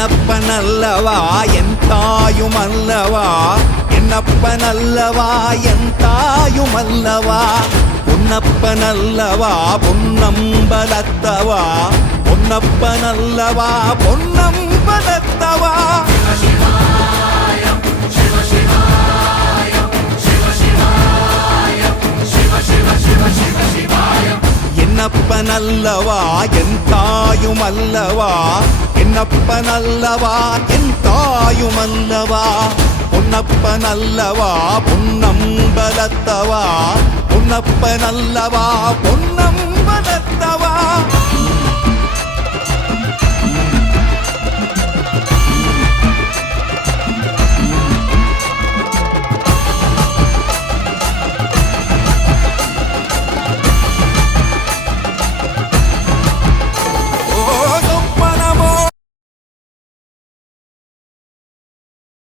என்னப்பனல்லவா என் தாயுமல்லவா, என்னப்பனல்லவா என் தாயுமல்லவா, பொன்னப்பனல்லவா பொன்னம்பலத்தவா, பொன்னப்பனல்லவா பொன்னம்பலத்தவா. என்னப்பனல்லவா என் தாயுமல்லவா, என்னப்பனல்லவா என் தாயுமல்லவா, பொன்னப்பனல்லவா பொன்னம்பலத்தவா, பொன்னப்பனல்லவா பொன்னம்பலத்தவா.